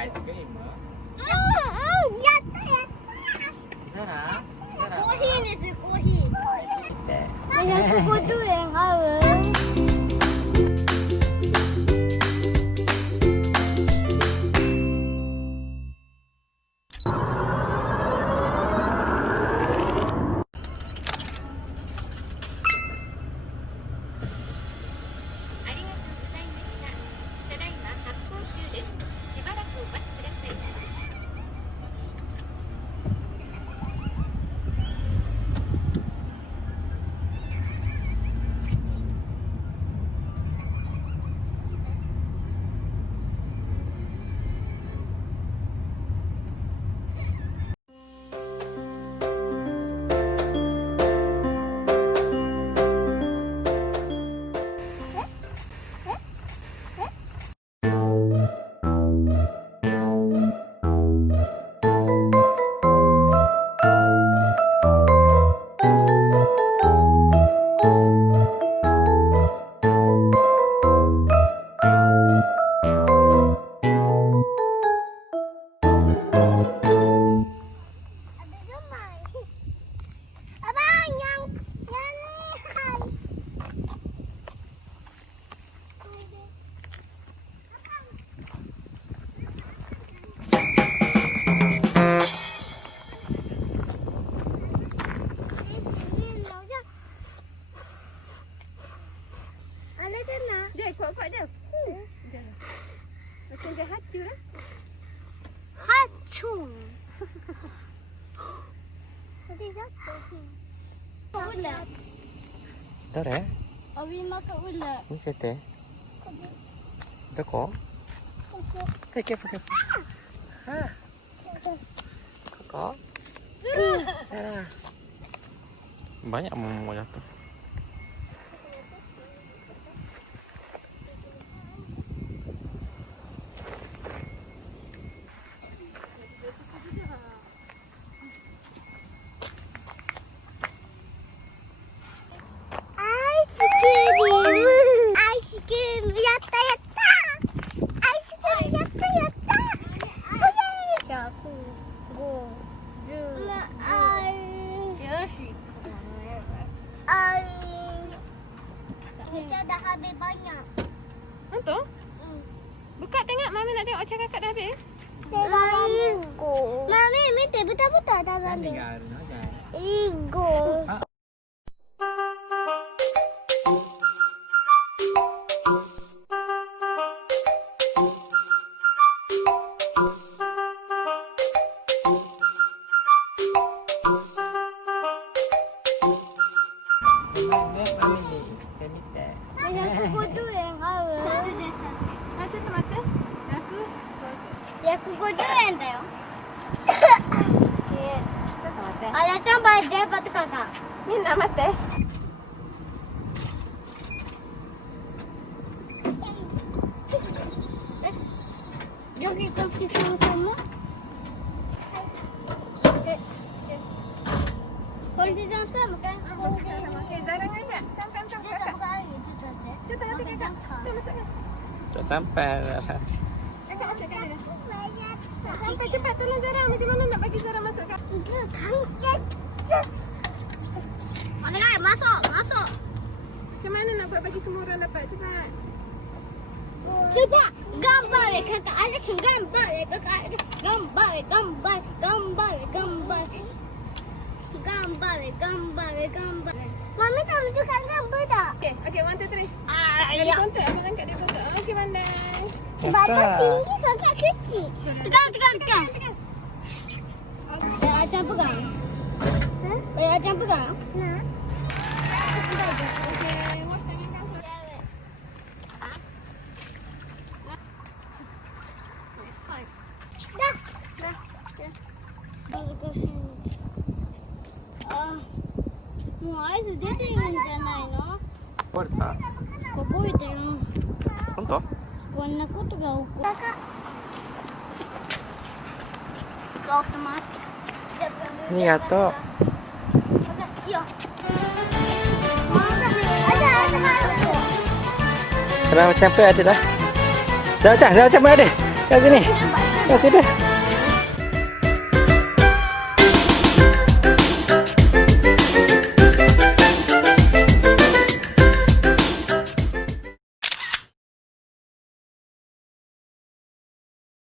アイスクリーム？やったやった。なら？コーヒーですよ、コーヒー。150円合う？Kuat-kuat dia. Macam dia hacu lah. Hacu. Tadi jatuh. Ular. 誰？Abi makan ular. 見せて。どこ？ここ。ポケポケ。あ。ここ？Banyak mau jatuh. Dah habis banyak. Betul? Buka tengok, Mami nak tengok ocak kakak dah habis. Mami, minta betul-betul dah habis. Ego. Ayah baca patut kakak. Ni nak mati. Jom kita pergi sama-sama. Kalau kita sama kan? Okey, jarang ajak. Sampai kakak. Cepat nanti kakak. Kita masuk. Tak sampai. Kakak masuk kat dia. Sampai cepat tolong Zara. Macam mana nak bagi Zara masuk kak? Mana kan? Masuk. Macam mana nak buat bagi semua orang dapat? Cepat. Cepat. Gambar kakak. Ada gambar kakak. Gambar. Mami tak tunjukkan gambar tak? Okey, 1, 2, 3. Dia kontak. Abang angkat dia kontak. Okey, pandai. Badan tinggi kakak kecil. Tekan. Acang pegang. Acang pegang. Nak. Okey, wash tangan kau. Dah. Mu ais deteるんじゃないの？壊れた？覚えてる。本当？こんなことが起こる。ありがとう。いいよ。Kalau campur ada dah. Dah pun ada. Kat sini. Ya sudah.